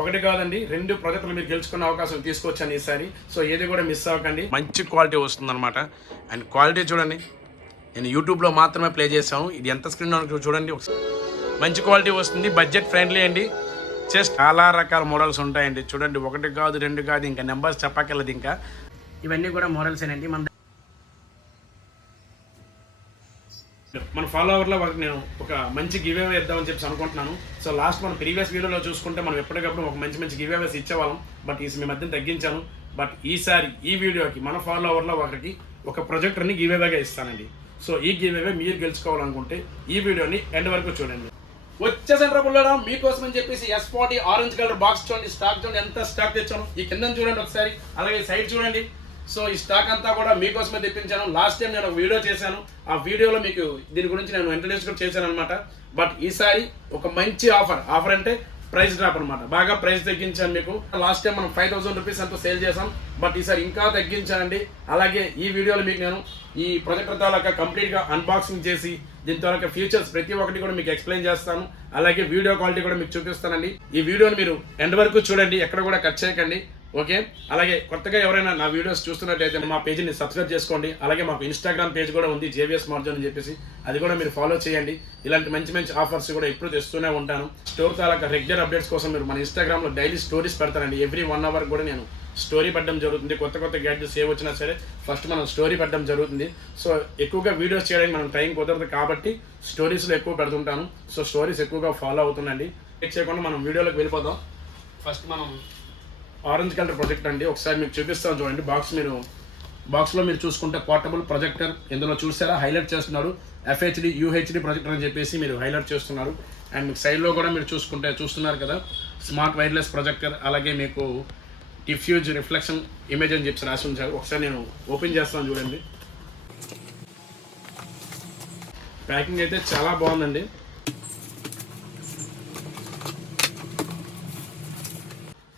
ఒకటి కాదండి 2 ప్రాజెక్టులు మీరు గెలుచుకునే అవకాశం తీసుకొచ్చాను ఈసారి. సో ఏది కూడా మిస్ అవ్వకండి. మంచి క్వాలిటీ వస్తుందన్నమాట. అండ్ క్వాలిటీ చూడండి, నేను యూట్యూబ్లో మాత్రమే ప్లే చేశాను. ఇది ఎంత స్క్రీన్ చూడండి. మంచి క్వాలిటీ వస్తుంది, బడ్జెట్ ఫ్రెండ్లీ అండి. చాలా రకాల మోడల్స్ ఉంటాయండి. చూడండి, 1 కాదు 2 కాదు, ఇంకా నెంబర్స్ చెప్పక్కర్లేదు. ఇంకా ఇవన్నీ కూడా మోడల్సేనండి. మన ఫాలోవర్లో వాళ్ళకి నేను ఒక మంచి గివ్ అవే ఇద్దామని చెప్పి అనుకుంటున్నాను. సో లాస్ట్ మనం ప్రీవియస్ వీడియోలో చూసుకుంటే మనం ఎప్పటికప్పుడు ఒక మంచి గివ్ అవేస్ ఇచ్చేవాళ్ళం. బట్ మీ మధ్యన తగ్గించాను. బట్ ఈసారి ఈ వీడియోకి మన ఫాలోవర్లో ఒకరికి ఒక ప్రొజెక్టర్ని గివ్ అవేగా ఇస్తానండి. సో ఈ గివ్ అవే మీరు గెలుచుకోవాలనుకుంటే ఈ వీడియోని ఎండ్ వరకు చూడండి. వచ్చేసండి రబుల్లారా మీకోసం అని చెప్పేసి S40 ఆరెంజ్ కలర్ బాక్స్ చూడండి. స్టాక్ చూడండి, ఎంత స్టాక్ తెచ్చాను. ఈ కింద చూడండి ఒకసారి, అలాగే సైడ్ చూడండి. సో ఈ స్టాక్ అంతా కూడా మీకోసమే తెప్పించాను. లాస్ట్ టైం నేను ఒక వీడియో చేశాను. ఆ వీడియోలో మీకు దీని గురించి నేను ఇంట్రడ్యూస్ కూడా చేశాను అనమాట. బట్ ఈసారి ఒక మంచి ఆఫర్ అంటే ప్రైస్ డ్రాప్ అనమాట. బాగా ప్రైస్ తగ్గించాను మీకు. లాస్ట్ టైం మనం 5000 రూపీస్ అంతా సేల్ చేసాం. బట్ ఈసారి ఇంకా తగ్గించానండి. అలాగే ఈ వీడియోలో మీకు నేను ఈ ప్రొజెక్టర్ తాలూకా కంప్లీట్గా అన్బాక్సింగ్ చేసి దీని తాలూకా ఫీచర్స్ ప్రతి ఒక్కటి కూడా మీకు ఎక్స్ప్లెయిన్ చేస్తాను. అలాగే వీడియో క్వాలిటీ కూడా మీకు చూపిస్తానండి. ఈ వీడియోని మీరు ఎండ్ వరకు చూడండి, ఎక్కడ కూడా కట్ చేయకండి. ఓకే, అలాగే కొత్తగా ఎవరైనా నా వీడియోస్ చూస్తున్నట్టయితే మా పేజీని సబ్స్క్రైబ్ చేసుకోండి. అలాగే మాకు ఇన్స్టాగ్రామ్ పేజ్ కూడా ఉంది, JVS Smart Zone అని చెప్పేసి. అది కూడా మీరు ఫాలో చేయండి. ఇలాంటి మంచి ఆఫర్స్ కూడా ఎప్పుడు తెస్తూనే ఉంటాను. స్టోర్ తాలూకా రెగ్యులర్ అప్డేట్స్ కోసం మీరు మన ఇన్స్టాగ్రామ్లో డైలీ స్టోరీస్ పెడతానండి. ఎవ్రీ 1 అవర్ కూడా నేను స్టోరీ పెట్టడం జరుగుతుంది. కొత్త గ్యాడ్జెట్స్ ఏ వచ్చినా సరే ఫస్ట్ మనం స్టోరీ పెట్టడం జరుగుతుంది. సో ఎక్కువగా వీడియోస్ చేయడానికి మనం టైం కుదరదు కాబట్టి స్టోరీస్లో ఎక్కువ పెడుతుంటాను. సో స్టోరీస్ ఎక్కువగా ఫాలో అవుతుందండి. చేయకుండా మనం వీడియోలోకి వెళ్ళిపోదాం. ఫస్ట్ మనం ఆరెంజ్ కలర్ ప్రొజెక్టర్ అండి, ఒకసారి మీకు చూపిస్తాను చూడండి. బాక్స్లో మీరు చూసుకుంటే పోర్టబుల్ ప్రొజెక్టర్ ఇందులో చూసారా, హైలైట్ చేస్తున్నారు. FHD UHD ప్రొజెక్టర్ అని చెప్పేసి మీరు హైలైట్ చేస్తున్నారు. అండ్ మీకు సైడ్లో కూడా మీరు చూస్తున్నారు కదా, స్మార్ట్ వైర్లెస్ ప్రొజెక్టర్. అలాగే మీకు డిఫ్యూజ్ రిఫ్లెక్షన్ ఇమేజ్ అని చెప్పి రాసి ఉంచారు. ఒకసారి నేను ఓపెన్ చేస్తాను చూడండి. ప్యాకింగ్ అయితే చాలా బాగుందండి.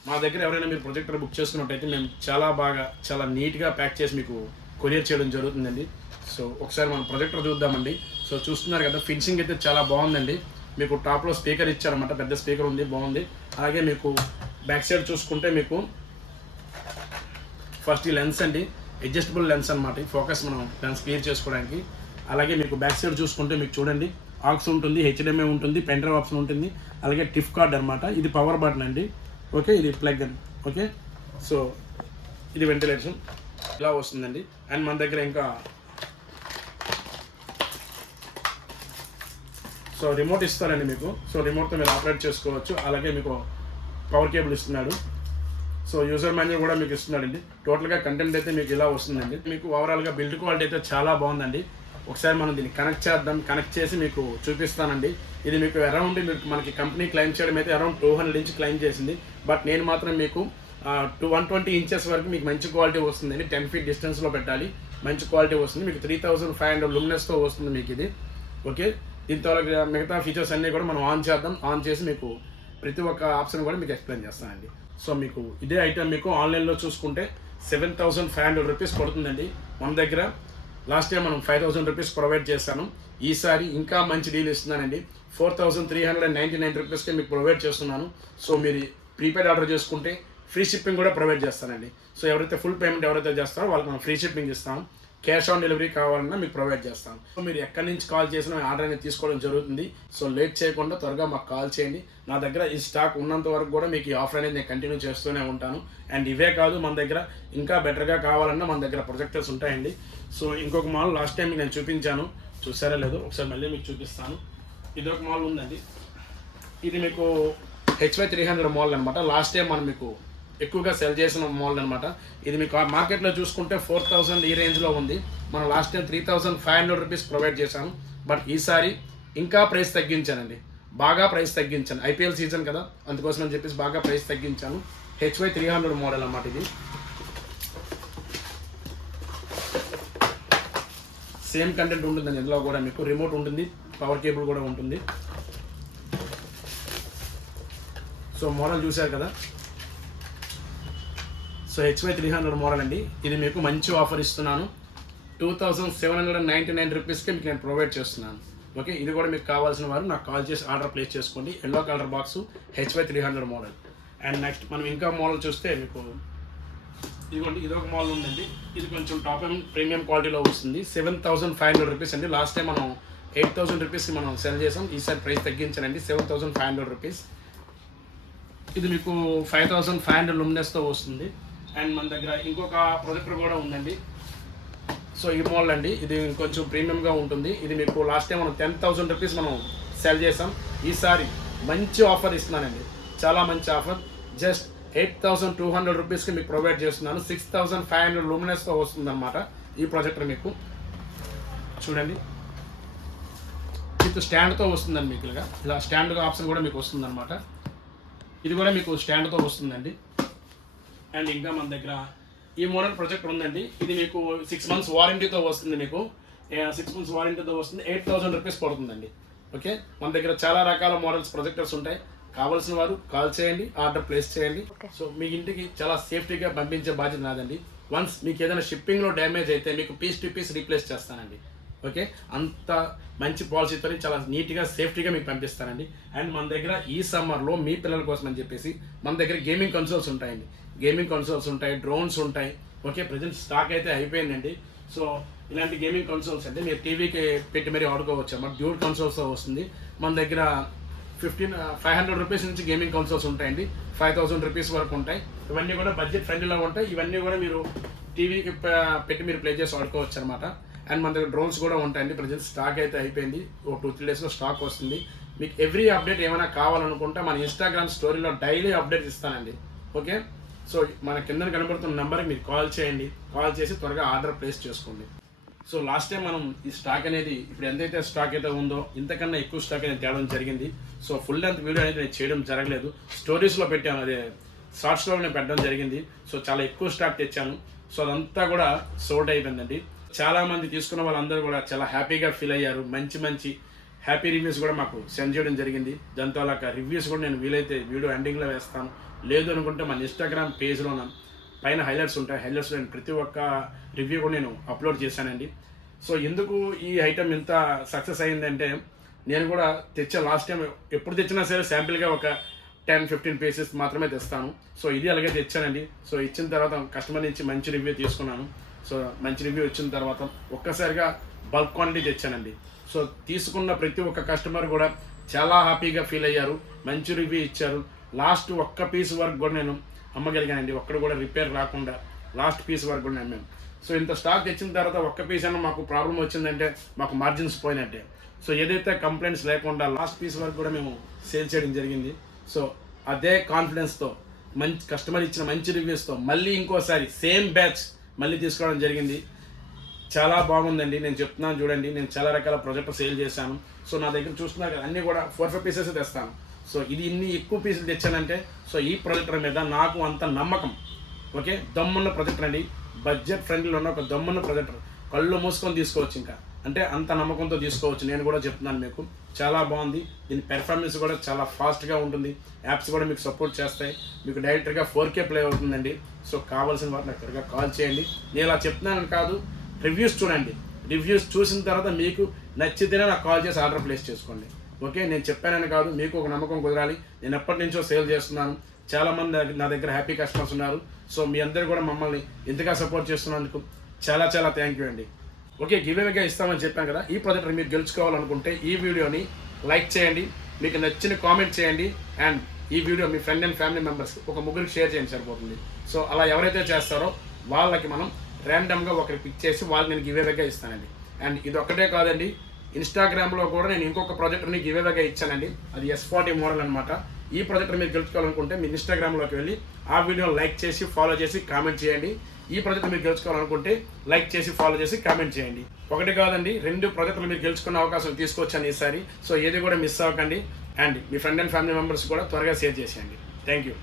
మా దగ్గర ఎవరైనా మీరు ప్రొజెక్టర్ బుక్ చేసుకున్నట్టయితే మేము చాలా నీట్గా ప్యాక్ చేసి మీకు కొరియర్ చేయడం జరుగుతుందండి. సో ఒకసారి మనం ప్రొజెక్టర్ చూద్దామండి. సో చూస్తున్నారు కదా, ఫినిషింగ్ అయితే చాలా బాగుందండి. మీకు టాప్లో స్పీకర్ ఇచ్చారన్నమాట, పెద్ద స్పీకర్ ఉంది, బాగుంది. అలాగే మీకు బ్యాక్ సైడ్ చూసుకుంటే మీకు ఫస్ట్ ఈ లెన్స్ అండి, అడ్జస్టబుల్ లెన్స్ అనమాట. ఫోకస్ మనం లెన్స్ క్లియర్ చేసుకోవడానికి. అలాగే మీకు బ్యాక్ సైడ్ చూసుకుంటే మీకు చూడండి, ఆక్స్ ఉంటుంది, HDMI ఉంటుంది, పెన్ డ్రైవ్ ఆప్షన్ ఉంటుంది. అలాగే టిఫ్ కార్డ్ అనమాట. ఇది పవర్ బటన్ అండి. ఓకే, ఇది ప్లగ్ అండి. ఓకే, సో ఇది వెంటిలేషన్ ఇలా వస్తుందండి. అండ్ మన దగ్గర ఇంకా సో రిమోట్ ఇస్తారండి మీకు. సో రిమోట్తో మీరు ఆపరేట్ చేసుకోవచ్చు. అలాగే మీకు పవర్ కేబుల్ ఇస్తున్నాడు. సో యూజర్ మాన్యువల్ కూడా మీకు ఇస్తున్నాడండి. టోటల్గా కంటెంట్ అయితే మీకు ఇలా వస్తుందండి. మీకు ఓవరాల్గా బిల్డ్ క్వాలిటీ అయితే చాలా బాగుందండి. ఒకసారి మనం దీన్ని కనెక్ట్ చేద్దాం. కనెక్ట్ చేసి మీకు చూపిస్తానండి. ఇది మీకు అరౌండ్ మనకి కంపెనీ క్లైమ్ చేయడం అయితే అరౌండ్ 200 ఇంచ్ క్లైమ్ చేసింది. బట్ నేను మాత్రం మీకు 120 ఇంచెస్ వరకు మీకు మంచి క్వాలిటీ వస్తుందండి. 10 feet డిస్టెన్స్లో పెట్టాలి, మంచి క్వాలిటీ వస్తుంది. మీకు 3500 లూమినస్తో వస్తుంది మీకు ఇది. ఓకే, దీంతో మిగతా ఫీచర్స్ అన్నీ కూడా మనం ఆన్ చేద్దాం. ఆన్ చేసి మీకు ప్రతి ఒక్క ఆప్షన్ కూడా మీకు ఎక్స్ప్లెయిన్ చేస్తానండి. సో మీకు ఇదే ఐటమ్ మీకు ఆన్లైన్లో చూసుకుంటే 7500 రూపీస్ పడుతుందండి. మన దగ్గర లాస్ట్ టైం మనం 5000 రూపీస్ ప్రొవైడ్ చేశాను. ఈసారి ఇంకా మంచి డీల్ ఇస్తున్నానండి. 4399 రూపీస్కే మీకు ప్రొవైడ్ చేస్తున్నాను. సో మీరు ప్రీపెయిడ్ ఆర్డర్ చేసుకుంటే ఫ్రీ షిప్పింగ్ కూడా ప్రొవైడ్ చేస్తానండి. సో ఎవరైతే ఫుల్ పేమెంట్ ఎవరైతే చేస్తారో వాళ్ళకి మనం ఫ్రీ షిప్పింగ్ ఇస్తాం. క్యాష్ ఆన్ డెలివరీ కావాలన్నా మీకు ప్రొవైడ్ చేస్తాం. సో మీరు ఎక్కడి నుంచి కాల్ చేసినా ఆర్డర్ అనేది తీసుకోవడం జరుగుతుంది. సో లేట్ చేయకుండా త్వరగా మాకు కాల్ చేయండి. నా దగ్గర ఈ స్టాక్ ఉన్నంత వరకు కూడా మీకు ఈ ఆఫర్ అనేది నేను కంటిన్యూ చేస్తూనే ఉంటాను. అండ్ ఇవే కాదు, మన దగ్గర ఇంకా బెటర్గా కావాలన్నా మన దగ్గర ప్రొజెక్టర్స్ ఉంటాయండి. సో ఇంకొక మోడల్ లాస్ట్ టైం నేను చూపించాను, చూసారా లేదో ఒకసారి మళ్ళీ మీకు చూపిస్తాను. ఇది ఒక మోడల్ ఉందండి. ఇది మీకు HY300 మోడల్ అనమాట. లాస్ట్ టైం మనం మీకు ఎక్కువగా సెల్ చేసిన మోడల్ అనమాట. ఇది మీకు మార్కెట్లో చూసుకుంటే 4000 ఈ రేంజ్లో ఉంది. మనం లాస్ట్ టైం 3500 రూపీస్ ప్రొవైడ్ చేశాను. బట్ ఈసారి ఇంకా ప్రైస్ తగ్గించానండి, బాగా ప్రైస్ తగ్గించాను. IPL సీజన్ కదా, అందుకోసం అని చెప్పేసి బాగా ప్రైస్ తగ్గించాను. HY300 మోడల్ అన్నమాట. ఇది సేమ్ కంటెంట్ ఉంటుందండి. ఇందులో కూడా మీకు రిమోట్ ఉంటుంది, పవర్ కేబుల్ కూడా ఉంటుంది. సో మోడల్ చూశారు కదా. సో HY300 మోడల్ అండి. ఇది మీకు మంచి ఆఫర్ ఇస్తున్నాను. 2799 రూపీస్కి మీకు నేను ప్రొవైడ్ చేస్తున్నాను. ఓకే, ఇది కూడా మీకు కావాల్సిన వారు నాకు కాల్ చేసి ఆర్డర్ ప్లేస్ చేసుకోండి. Yellow colour box HY300 model. And next మనం ఇంకా మోడల్ చూస్తే మీకు ఇదిగోండి ఇదొక మోడల్ ఉందండి. ఇది కొంచెం టాప్ అండ్ ప్రీమియం క్వాలిటీలో వస్తుంది. 7,500 రూపీస్ అండి. లాస్ట్ టైం మనం 8,000 రూపీస్కి మనం సెల్ చేసాం. ఈసారి ప్రైస్ తగ్గించానండి, 7,500 రూపీస్. ఇది మీకు 5,500 లుమినస్తో వస్తుంది. అండ్ మన దగ్గర ఇంకొక ప్రొజెక్టర్ కూడా ఉందండి. సో ఈ మోడల్ అండి, ఇది కొంచెం ప్రీమియంగా ఉంటుంది. ఇది మీకు లాస్ట్ టైం మనం 10,000 రూపీస్ మనం సెల్ చేసాం. ఈసారి మంచి ఆఫర్ ఇస్తున్నానండి, చాలా మంచి ఆఫర్. జస్ట్ 8,200 రూపీస్కి మీకు ప్రొవైడ్ చేస్తున్నాను. 6,500 లూమినస్తో వస్తుంది అనమాట ఈ ప్రొజెక్టర్. మీకు చూడండి విత్ స్టాండ్తో వస్తుందండి. మీకు ఇలా స్టాండ్ ఆప్షన్ కూడా మీకు వస్తుంది అనమాట. ఇది కూడా మీకు స్టాండ్తో వస్తుందండి. అండ్ ఇంకా మన దగ్గర ఈ మోడల్ ప్రొజెక్టర్ ఉందండి. ఇది మీకు 6 months వారంటీతో వస్తుంది. మీకు 6 months వారంటీతో వస్తుంది. 8,000 రూపీస్ పడుతుందండి. ఓకే, మన దగ్గర చాలా రకాల మోడల్స్ ప్రొజెక్టర్స్ ఉంటాయి. కావాల్సిన వారు కాల్ చేయండి, ఆర్డర్ ప్లేస్ చేయండి. సో మీ ఇంటికి చాలా సేఫ్టీగా పంపించే బాధ్యత నాదండి. వన్స్ మీకు ఏదైనా షిప్పింగ్లో డ్యామేజ్ అయితే మీకు పీస్ టు పీస్ రీప్లేస్ చేస్తానండి. ఓకే, అంత మంచి పాలసీతో చాలా నీట్గా సేఫ్టీగా మీకు పంపిస్తానండి. అండ్ మన దగ్గర ఈ సమ్మర్లో మీ పిల్లల కోసం అని చెప్పేసి మన దగ్గర గేమింగ్ కన్సోల్స్ ఉంటాయండి. గేమింగ్ కన్సోల్స్ ఉంటాయి, డ్రోన్స్ ఉంటాయి. ఓకే, ప్రజెంట్ స్టాక్ అయితే అయిపోయిందండి. సో ఇలాంటి గేమింగ్ కన్సోల్స్ అంటే మీరు టీవీకి పెట్టి మరీ ఆడుకోవచ్చు అన్నమాట. డ్యూల్ కన్సోల్స్తో వస్తుంది. మన దగ్గర 500 రూపీస్ నుంచి గేమింగ్ కన్సోల్స్ ఉంటాయండి. 5,000 రూపీస్ వరకు ఉంటాయి. ఇవన్నీ కూడా బడ్జెట్ ఫ్రెండ్లీలో ఉంటాయి. ఇవన్నీ కూడా మీరు టీవీకి పెట్టి మీరు ప్లే చేసి ఆడుకోవచ్చు అనమాట. అండ్ మన దగ్గర డ్రోన్స్ కూడా ఉంటాయండి. ప్రజెంట్ స్టాక్ అయితే అయిపోయింది. ఒక 2-3 డేస్లో స్టాక్ వస్తుంది. మీకు ఎవ్రీ అప్డేట్ ఏమైనా కావాలనుకుంటే మన ఇన్స్టాగ్రామ్ స్టోరీలో డైలీ అప్డేట్స్ ఇస్తానండి. ఓకే, సో మన కింద కనబడుతున్న నెంబర్కి మీరు కాల్ చేయండి. కాల్ చేసి త్వరగా ఆర్డర్ ప్లేస్ చేసుకోండి. సో లాస్ట్ టైం మనం ఈ స్టాక్ అనేది ఇప్పుడు ఎంతైతే స్టాక్ అయితే ఉందో ఇంతకన్నా ఎక్కువ స్టాక్ అనేది తేవడం జరిగింది. సో ఫుల్ లెంత్ వీడియో అనేది నేను చేయడం జరగలేదు. స్టోరీస్లో పెట్టాను, అదే షార్ట్స్లో నేను పెట్టడం జరిగింది. సో చాలా ఎక్కువ స్టాక్ తెచ్చాను. సో అదంతా కూడా సోల్డ్ అయిపోయిందండి. చాలామంది తీసుకున్న వాళ్ళందరూ కూడా చాలా హ్యాపీగా ఫీల్ అయ్యారు. మంచి మంచి హ్యాపీ రివ్యూస్ కూడా మాకు సెండ్ చేయడం జరిగింది. దాంతో అలాగ రివ్యూస్ కూడా నేను వీలైతే వీడియో ఎండింగ్లో వేస్తాను. లేదు అనుకుంటే మన ఇన్స్టాగ్రామ్ పేజ్లో పైన హైలైట్స్ ఉంటాయి. హైలైట్స్లో నేను ప్రతి ఒక్క రివ్యూ కూడా నేను అప్లోడ్ చేశానండి. సో ఎందుకు ఈ ఐటమ్ ఇంత సక్సెస్ అయ్యిందంటే నేను కూడా తెచ్చా. లాస్ట్ టైం ఎప్పుడు తెచ్చినా సరే శాంపిల్గా ఒక 10-15 పీసెస్ మాత్రమే తెస్తాను. సో ఇది అలాగే తెచ్చానండి. సో ఇచ్చిన తర్వాత కస్టమర్ నుంచి మంచి రివ్యూ తీసుకున్నాను. సో మంచి రివ్యూ ఇచ్చిన తర్వాత ఒక్కసారిగా బల్క్ క్వాంటిటీ తెచ్చానండి. సో తీసుకున్న ప్రతి ఒక్క కస్టమర్ కూడా చాలా హ్యాపీగా ఫీల్ అయ్యారు, మంచి రివ్యూ ఇచ్చారు. లాస్ట్ ఒక్క పీస్ వరకు కూడా నేను అమ్మగలిగానండి. ఒక్కడు కూడా రిపేర్ రాకుండా లాస్ట్ పీస్ వరకు కూడా అమ్మాను. సో ఇంత స్టాక్ తెచ్చిన తర్వాత ఒక్క పీస్ అయినా మాకు ప్రాబ్లం వచ్చిందంటే మాకు మార్జిన్స్ పోయినట్టే. సో ఏదైతే కంప్లైంట్స్ లేకుండా లాస్ట్ పీస్ వరకు కూడా మేము సేల్ చేయడం జరిగింది. సో అదే కాన్ఫిడెన్స్తో మంచి కస్టమర్ ఇచ్చిన మంచి రివ్యూస్తో మళ్ళీ ఇంకోసారి సేమ్ బ్యాచ్ మళ్ళీ తీసుకోవడం జరిగింది. చాలా బాగుందండి. నేను చెప్తున్నాను చూడండి, నేను చాలా రకాల ప్రొజెక్టర్ సేల్ చేశాను. సో నా దగ్గర చూస్తున్నా కదా అన్నీ కూడా 4-5 పీసెస్ తెస్తాను. సో ఇది ఇన్ని ఎక్కువ పీసులు తెచ్చానంటే సో ఈ ప్రొజెక్టర్ మీద నాకు అంత నమ్మకం. ఓకే, దమ్మున్న ప్రొజెక్టర్ అండి. బడ్జెట్ ఫ్రెండ్లీలో ఉన్న ఒక దమ్మున్న ప్రొజెక్టర్. కళ్ళు మూసుకొని తీసుకోవచ్చు, ఇంకా అంటే అంత నమ్మకంతో తీసుకోవచ్చు. నేను కూడా చెప్తున్నాను మీకు చాలా బాగుంది. దీని పెర్ఫార్మెన్స్ కూడా చాలా ఫాస్ట్గా ఉంటుంది. యాప్స్ కూడా మీకు సపోర్ట్ చేస్తాయి. మీకు డైరెక్ట్గా 4K ప్లే అవుతుందండి. సో కావాల్సిన వారు నాకు త్వరగా కాల్ చేయండి. నేను ఇలా చెప్తున్నాను కాదు, రివ్యూస్ చూడండి. రివ్యూస్ చూసిన తర్వాత మీకు నచ్చితేనే నాకు కాల్ చేసి ఆర్డర్ ప్లేస్ చేసుకోండి. ఓకే, నేను చెప్పానని కాదు, మీకు ఒక నమ్మకం కుదరాలి. నేను ఎప్పటి నుంచో సేల్ చేస్తున్నాను. చాలామంది నా దగ్గర హ్యాపీ కస్టమర్స్ ఉన్నారు. సో మీ అందరూ కూడా మమ్మల్ని ఇంతగా సపోర్ట్ చేస్తున్నందుకు చాలా చాలా థ్యాంక్ యూ అండి. ఓకే, గివేగా ఇస్తామని చెప్పాను కదా. ఈ ప్రాజెక్ట్ మీరు గెలుచుకోవాలనుకుంటే ఈ వీడియోని లైక్ చేయండి, మీకు నచ్చిన కామెంట్ చేయండి. అండ్ ఈ video me friend and family members ఒక ముగ్గురికి షేర్ చేయండి, సరిపోతుంది. సో అలా ఎవరైతే చేస్తారో వాళ్ళకి మనం ర్యాండమ్గా ఒకరికి పిక్ చేసి వాళ్ళకి నేను గివేగా ఇస్తానండి. అండ్ ఇది ఒక్కటే కాదండి, ఇన్స్టాగ్రామ్లో కూడా నేను ఇంకొక ప్రాజెక్ట్ని గివేగా ఇచ్చానండి. అది S40 మోడల్ అనమాట. ఈ ప్రాజెక్ట్ మీరు గెలుచుకోవాలనుకుంటే మీరు ఇన్స్టాగ్రామ్లోకి వెళ్ళి ఆ వీడియోని లైక్ చేసి ఫాలో చేసి కామెంట్ చేయండి. ఈ ప్రాజెక్ట్ మీరు గెలుచుకోవాలనుకుంటే లైక్ చేసి ఫాలో చేసి కామెంట్ చేయండి. ఒకటి కాదండి, 2 ప్రాజెక్టులు మీరు గెలుచుకునే అవకాశం తీసుకొచ్చాను ఈసారి. సో ఏది కూడా మిస్ అవ్వకండి. And me friend and family members కూడా త్వరగా షేర్ చేసేయండి. Thank you.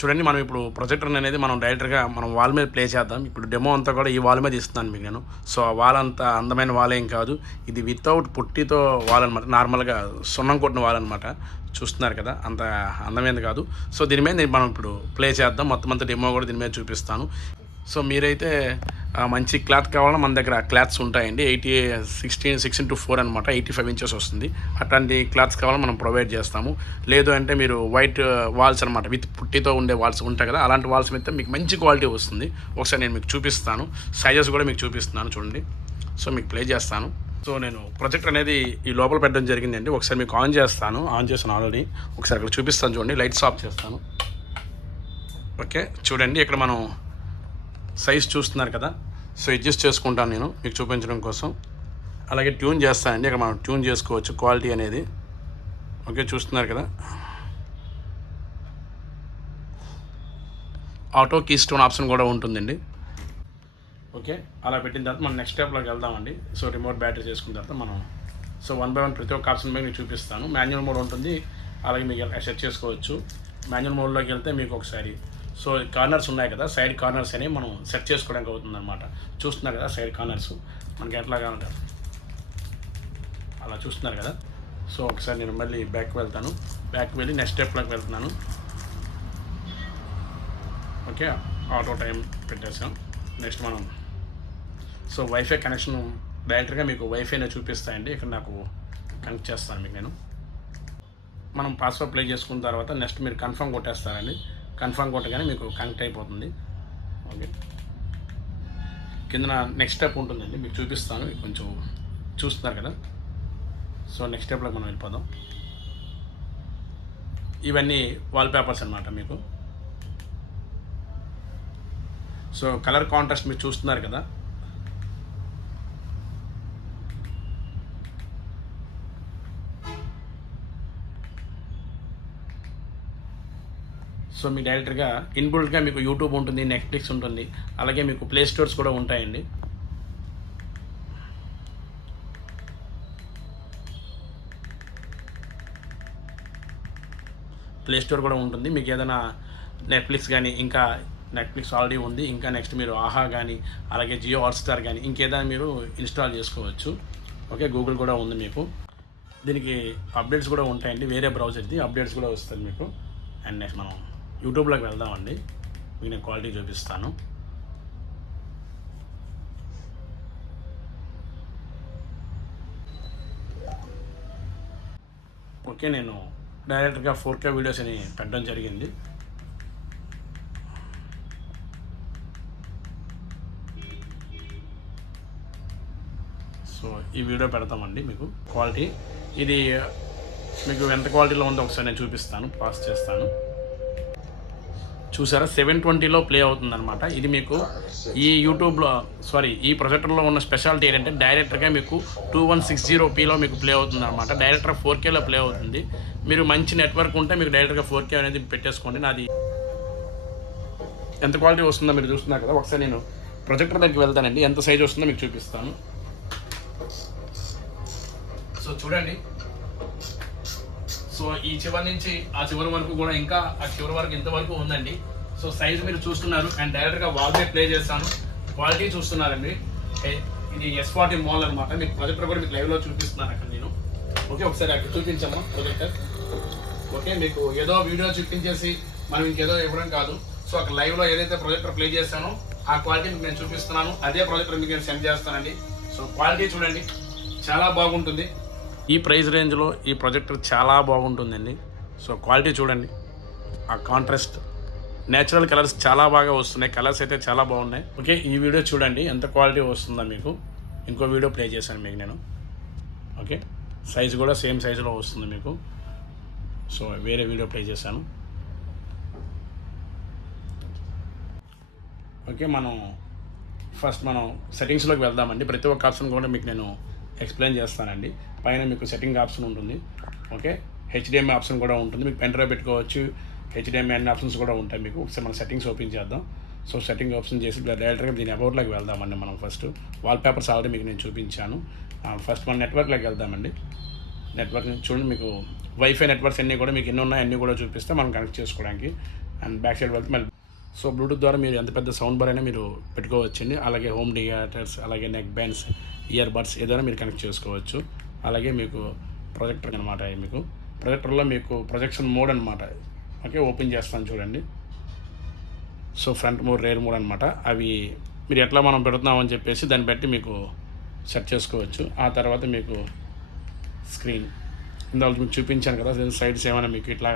చూడండి, మనం ఇప్పుడు ప్రొజెక్టర్ అనేది మనం డైరెక్ట్గా మనం వాల్ మీద ప్లే చేద్దాం. ఇప్పుడు డెమో అంతా కూడా ఈ వాల్ మీద ఇస్తున్నాను మీకు నేను. సో ఆ వాల్ అంతా అందమైన వాల్ ఏం కాదు, ఇది వితౌట్ పుట్టితో వాల్ అనమాట. నార్మల్గా సున్నం కొట్టిన వాల్ అనమాట. చూస్తున్నారు కదా, అంత అందమైనది కాదు. సో దీని మీద మనం ఇప్పుడు ప్లే చేద్దాం. మొత్తం అంతా డెమో కూడా దీని మీద చూపిస్తాను. సో మీరైతే మంచి క్లాత్ కావాలన్నా మన దగ్గర క్లాత్స్ ఉంటాయండి. 6x4 అనమాట, 85 ఇంచెస్ వస్తుంది. అట్లాంటి క్లాత్స్ కావాలని మనం ప్రొవైడ్ చేస్తాము. లేదు అంటే మీరు వైట్ వాల్స్ అనమాట, విత్ పుట్టితో ఉండే వాల్స్ ఉంటాయి కదా, అలాంటి వాల్స్ మీద మీకు మంచి క్వాలిటీ వస్తుంది. ఒకసారి నేను మీకు చూపిస్తాను, సైజెస్ కూడా మీకు చూపిస్తున్నాను చూడండి. సో మీకు ప్లే చేస్తాను. సో నేను ప్రొజెక్టర్ అనేది ఈ లోపల పెట్టడం జరిగిందండి. ఒకసారి మీకు ఆన్ చేస్తాను ఆల్రెడీ. ఒకసారి అక్కడ చూపిస్తాను చూడండి. లైట్స్ ఆఫ్ చేస్తాను. ఓకే చూడండి, ఇక్కడ మనం సైజ్ చూస్తున్నారు కదా. సో అడ్జస్ట్ చేసుకుంటాను నేను మీకు చూపించడం కోసం. అలాగే ట్యూన్ చేస్తానండి, ఇక్కడ మనం ట్యూన్ చేసుకోవచ్చు క్వాలిటీ అనేది. ఓకే చూస్తున్నారు కదా, ఆటో కీ స్టోన్ ఆప్షన్ కూడా ఉంటుందండి. ఓకే అలా పెట్టిన తర్వాత మనం నెక్స్ట్ స్టెప్లోకి వెళ్దామండి. సో రిమోట్ బ్యాటరీ చేసుకున్న తర్వాత మనం వన్ బై వన్ ప్రతి ఒక్క ఆప్షన్ మీద మీకు చూపిస్తాను. మాన్యువల్ మోడ్ ఉంటుంది, అలాగే మీకు సెట్ చేసుకోవచ్చు. మాన్యువల్ మోడ్లోకి వెళ్తే మీకు ఒకసారి సో కార్నర్స్ ఉన్నాయి కదా, సైడ్ కార్నర్స్ అనేవి మనం సెట్ చేసుకోవడానికి అవుతుందన్నమాట. చూస్తున్నారు కదా సైడ్ కార్నర్స్ మనకి ఎట్లా కావాలంటారు అలా చూస్తున్నారు కదా. సో ఒకసారి నేను మళ్ళీ బ్యాక్ వెళ్తాను. బ్యాక్ వెళ్ళి నెక్స్ట్ స్టెప్లోకి వెళ్తున్నాను. ఓకే ఆటో టైం పెట్టేసాం. నెక్స్ట్ మనం సో వైఫై కనెక్షన్ డైరెక్ట్గా మీకు వైఫైనే చూపిస్తాయండి. ఇక్కడ నాకు కనెక్ట్ చేస్తాను మీకు నేను. మనం పాస్వర్డ్ ప్లే చేసుకున్న తర్వాత నెక్స్ట్ మీరు కన్ఫర్మ్ కొట్టేస్తారండి. కన్ఫర్మ్ కొట్టగానే మీకు కనెక్ట్ అయిపోతుంది. ఓకే కింద నెక్స్ట్ స్టెప్ ఉంటుందండి, మీకు చూపిస్తాను. కొంచెం చూస్తున్నారు కదా. సో నెక్స్ట్ స్టెప్లోకి మనం వెళ్ళిపోదాం. ఇవన్నీ వాల్పేపర్స్ అన్నమాట మీకు. సో కలర్ కాంట్రాస్ట్ మీరు చూస్తున్నారు కదా. సో మీ డైరెక్ట్గా ఇన్బుల్ట్గా మీకు యూట్యూబ్ ఉంటుంది, నెట్ఫ్లిక్స్ ఉంటుంది, అలాగే మీకు ప్లే స్టోర్స్ కూడా ఉంటాయండి. ప్లే స్టోర్ కూడా ఉంటుంది. మీకు ఏదైనా నెట్ఫ్లిక్స్ కానీ, ఇంకా నెట్ఫ్లిక్స్ ఆల్రెడీ ఉంది, ఇంకా నెక్స్ట్ మీరు ఆహా కానీ, అలాగే జియో హాట్స్టార్ కానీ ఇంకేదైనా మీరు ఇన్స్టాల్ చేసుకోవచ్చు. ఓకే గూగుల్ కూడా ఉంది మీకు. దీనికి అప్డేట్స్ కూడా ఉంటాయండి, వేరే బ్రౌజర్ది అప్డేట్స్ కూడా వస్తుంది మీకు. అండ్ నెక్స్ట్ మనం యూట్యూబ్లోకి వెళ్దామండి, మీకు నేను క్వాలిటీ చూపిస్తాను. ఓకే నేను డైరెక్ట్గా 4K వీడియోస్ అని పెట్టడం జరిగింది. సో ఈ వీడియో పెడతామండి మీకు క్వాలిటీ. ఇది మీకు ఎంత క్వాలిటీలో ఉందో ఒకసారి నేను చూపిస్తాను, పాస్ చేస్తాను. చూసారా 720లో ప్లే అవుతుందన్నమాట. ఇది మీకు ఈ యూట్యూబ్లో ఈ ప్రొజెక్టర్లో ఉన్న స్పెషాలిటీ ఏంటంటే డైరెక్ట్గా మీకు 2160pలో మీకు ప్లే అవుతుందన్నమాట. డైరెక్ట్గా 4Kలో ప్లే అవుతుంది. మీరు మంచి నెట్వర్క్ ఉంటే మీకు డైరెక్ట్గా 4K అనేది పెట్టేసుకోండి. నాది ఎంత క్వాలిటీ వస్తుందో మీరు చూస్తున్నారు కదా. ఒకసారి నేను ప్రొజెక్టర్ దగ్గరికి వెళ్తానండి, ఎంత సైజ్ వస్తుందో మీకు చూపిస్తాను. సో చూడండి, సో ఈ చివరి నుంచి ఆ చివరి వరకు కూడా ఇంకా ఆ చివరి వరకు ఇంతవరకు ఉందండి. సో సైజ్ మీరు చూస్తున్నారు. అండ్ డైరెక్ట్గా వాల్ మీద ప్లే చేస్తాను. క్వాలిటీ చూస్తున్నారండి. ఇది S40 మోల్ అనమాట. మీకు ప్రొజెక్టర్ కూడా మీకు లైవ్లో చూపిస్తున్నాను అక్కడ నేను. ఓకే ఒకసారి అక్కడ చూపించాము ప్రొజెక్టర్. ఓకే మీకు ఏదో వీడియో చూపించేసి మనం ఇంకేదో ఇవ్వడం కాదు. సో అక్కడ లైవ్లో ఏదైతే ప్రొజెక్టర్ ప్లే చేస్తానో ఆ క్వాలిటీ మీకు నేను చూపిస్తున్నాను. అదే ప్రొజెక్టర్ మీకు నేను సెండ్ చేస్తానండి. సో క్వాలిటీ చూడండి, చాలా బాగుంటుంది. ఈ ప్రైస్ రేంజ్లో ఈ ప్రొజెక్టర్ చాలా బాగుంటుందండి. సో క్వాలిటీ చూడండి, ఆ కాంట్రాస్ట్ నేచురల్ కలర్స్ చాలా బాగా వస్తున్నాయి. కలర్స్ అయితే చాలా బాగున్నాయి. ఓకే ఈ వీడియో చూడండి ఎంత క్వాలిటీ వస్తుందో మీకు. ఇంకో వీడియో ప్లే చేశాను మీకు నేను. ఓకే సైజ్ కూడా సేమ్ సైజులో వస్తుంది మీకు. సో వేరే వీడియో ప్లే చేశాను. ఓకే మనం ఫస్ట్ సెట్టింగ్స్లోకి వెళ్దామండి. ప్రతి ఒక్క ఆప్షన్ కూడా మీకు నేను ఎక్స్ప్లెయిన్ చేస్తానండి. పైన మీకు సెట్టింగ్ ఆప్షన్ ఉంటుంది. ఓకే HDMI ఆప్షన్ కూడా ఉంటుంది. మీకు పెన్ డ్రైవ్ పెట్టుకోవచ్చు, HDMI అన్ని ఆప్షన్స్ కూడా ఉంటాయి మీకు. ఒకసారి మనం సెట్టింగ్స్ ఓపెన్ చేద్దాం. సో సెట్టింగ్ ఆప్షన్ చేసి డైరెక్ట్గా దీని అబౌట్లోకి వెళ్దామండి. మనం ఫస్ట్ వాల్పేపర్స్ ఆల్రెడీ మీకు నేను చూపించాను. ఫస్ట్ మనం నెట్వర్క్లోకి వెళ్దామండి. నెట్వర్క్ చూడండి, మీకు వైఫై నెట్వర్క్స్ అన్నీ కూడా మీకు ఎన్ని ఉన్నాయి అన్నీ కూడా చూపిస్తే మనం కనెక్ట్ చేసుకోవడానికి. అండ్ బ్యాక్ సైడ్ వెళ్తే మళ్ళీ సో బ్లూటూత్ ద్వారా మీరు ఎంత పెద్ద సౌండ్ బార్ అయినా మీరు పెట్టుకోవచ్చండి. అలాగే హోమ్ థియేటర్స్, అలాగే నెక్ బ్యాండ్స్, ఇయర్ బడ్స్ ఏదైనా మీరు కనెక్ట్ చేసుకోవచ్చు. అలాగే మీకు ప్రొజెక్టర్ అనమాట. మీకు ప్రొజెక్టర్లో మీకు ప్రొజెక్షన్ మోడ్ అనమాట. ఓకే ఓపెన్ చేస్తాను చూడండి. So front mode rare mode అనమాట. అవి మీరు ఎట్లా మనం పెడుతున్నామని చెప్పేసి దాన్ని బట్టి మీకు సెట్ చేసుకోవచ్చు. ఆ తర్వాత మీకు స్క్రీన్ ఇందులో మీకు చూపించాను కదా, సైడ్స్ ఏమైనా మీకు ఇట్లా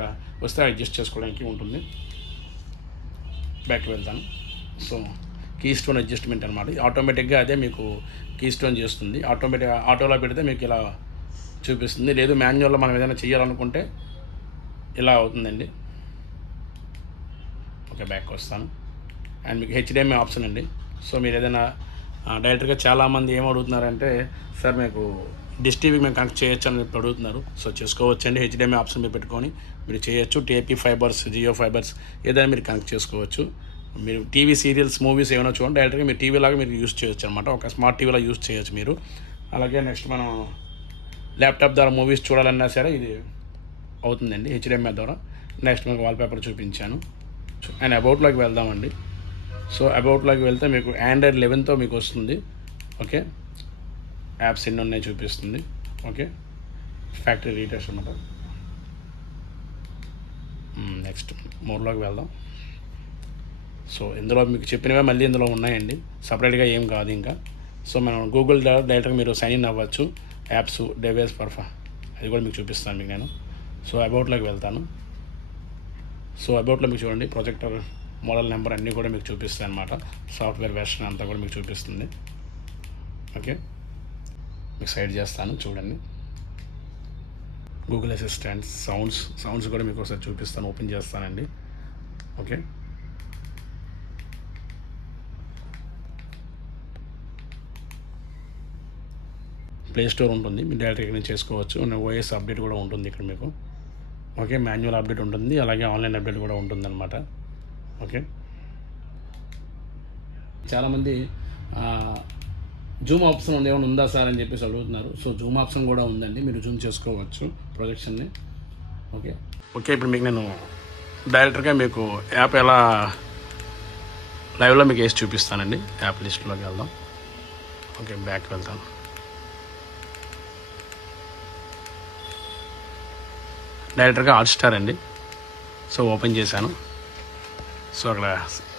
వస్తే అడ్జస్ట్ చేసుకోవడానికి ఉంటుంది. బ్యాక్ వెళ్తాను. సో కీ స్టోన్ అడ్జస్ట్మెంట్ అనమాట. ఆటోమేటిక్గా అదే మీకు కీ స్టోన్ చేస్తుంది. ఆటోమేటిక్గా ఆటోలో పెడితే మీకు ఇలా చూపిస్తుంది. లేదు మాన్యువల్లో మనం ఏదైనా చేయాలనుకుంటే ఇలా అవుతుందండి. ఓకే, బ్యాక్ వస్తాను. అండ్ మీకు హెచ్డిఎంఐ ఆప్షన్ అండి. సో మీరు ఏదైనా డైరెక్ట్గా చాలామంది ఏం అడుగుతున్నారంటే, సార్ మీకు డిష్ టీవీ మేము కనెక్ట్ చేయొచ్చు అని చెప్పి అడుగుతున్నారు. సో చేసుకోవచ్చు అండి. హెచ్డిఎంఐ ఆప్షన్ మీరు పెట్టుకొని మీరు చేయొచ్చు. టేపీ ఫైబర్స్, జియో ఫైబర్స్ ఏదైనా మీరు కనెక్ట్ చేసుకోవచ్చు. మీరు టీవీ సీరియల్స్, మూవీస్ ఏమైనా చూడండి, డైరెక్ట్గా మీరు టీవీ లాగా మీరు యూస్ చేయొచ్చు అనమాట. ఒక స్మార్ట్ టీవీలో యూస్ చేయొచ్చు మీరు. అలాగే నెక్స్ట్ మనం ల్యాప్టాప్ ద్వారా మూవీస్ చూడాలన్నా సరే ఇది అవుతుందండి హెచ్డిఎంఐ ద్వారా. నెక్స్ట్ మీకు వాల్పేపర్ చూపించాను. అండ్ అబౌట్లోకి వెళ్దామండి. సో అబౌట్లోకి వెళ్తే మీకు ఆండ్రాయిడ్ 11తో మీకు వస్తుంది. ఓకే, యాప్స్ ఎన్ని ఉన్నాయి చూపిస్తుంది. ఓకే, ఫ్యాక్టరీ రీటెస్ట్ అనమాట. నెక్స్ట్ మోర్లోకి వెళ్దాం. సో ఇందులో మీకు చెప్పినవే మళ్ళీ ఇందులో ఉన్నాయండి, సపరేట్గా ఏం కాదు ఇంకా. సో మనం గూగుల్ ద్వారా డైరెక్ట్గా మీరు సైన్ ఇన్ అవ్వచ్చు. యాప్స్ డివైస్ అది కూడా మీకు చూపిస్తాను మీకు నేను. సో అబౌట్లోకి వెళ్తాను. సో అబౌట్లో మీకు చూడండి ప్రొజెక్టర్ మోడల్ నెంబర్ అన్నీ కూడా మీకు చూపిస్తాయి అనమాట. సాఫ్ట్వేర్ వెర్షన్ అంతా కూడా మీకు చూపిస్తుంది. ఓకే, మీకు సైడ్ చేస్తాను చూడండి. గూగుల్ అసిస్టెంట్ సౌండ్స్ కూడా మీకు ఒకసారి చూపిస్తాను. ఓపెన్ చేస్తానండి. ఓకే, ప్లే స్టోర్ ఉంటుంది, మీరు డైరెక్ట్ ఇక్కడ నుంచి చేసుకోవచ్చు. ఓఎస్ అప్డేట్ కూడా ఉంటుంది ఇక్కడ మీకు. ఓకే, మాన్యువల్ అప్డేట్ ఉంటుంది, అలాగే ఆన్లైన్ అప్డేట్ కూడా ఉంటుందన్నమాట. ఓకే, చాలామంది జూమ్ ఆప్షన్ ఏమైనా ఉందా సార్ అని చెప్పేసి అడుగుతున్నారు. సో జూమ్ ఆప్షన్ కూడా ఉందండి, మీరు జూమ్ చేసుకోవచ్చు ప్రొజెక్షన్ని. ఓకే, ఇప్పుడు మీకు నేను డైరెక్ట్గా మీకు యాప్ ఎలా లైవ్లో మీకు వేసి చూపిస్తానండి. యాప్ లిస్ట్లోకి వెళ్దాం. ఓకే, బ్యాక్ వెళ్తాను. డైరెక్ట్గా హాట్స్టార్ అండి. సో ఓపెన్ చేశాను. సో అక్కడ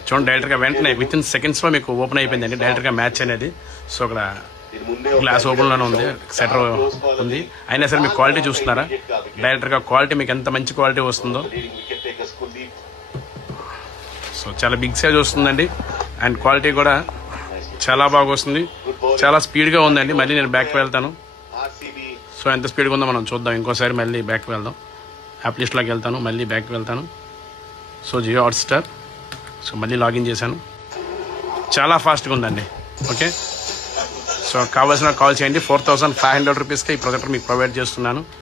చూడండి డైరెక్ట్గా వెంటనే విత్ ఇన్ సెకండ్స్లో మీకు ఓపెన్ అయిపోయిందండి డైరెక్ట్గా మ్యాచ్ అనేది. సో అక్కడ గ్లాస్ ఓపెన్లోనే ఉంది, సెటర్ ఉంది. అయినా సరే మీకు క్వాలిటీ చూస్తున్నారా, డైరెక్ట్గా క్వాలిటీ మీకు ఎంత మంచి క్వాలిటీ వస్తుందో. సో చాలా బిగ్ సైజ్ వస్తుందండి, అండ్ క్వాలిటీ కూడా చాలా బాగా వస్తుంది, చాలా స్పీడ్గా ఉందండి. మళ్ళీ నేను బ్యాక్ వెళ్తాను. సో ఎంత స్పీడ్గా ఉందో మనం చూద్దాం. ఇంకోసారి మళ్ళీ బ్యాక్ వెళ్దాం. యాప్ లిస్ట్లోకి వెళ్తాను, మళ్ళీ బ్యాక్ వెళ్తాను. సో జియో హాట్స్టార్. సో మళ్ళీ లాగిన్ చేశాను. చాలా ఫాస్ట్గా ఉందండి. ఓకే, సో కావాల్సిన కాల్ చేయండి. 4500 రూపీస్కి ఈ ప్రొజెక్టర్ మీకు ప్రొవైడ్ చేస్తున్నాను.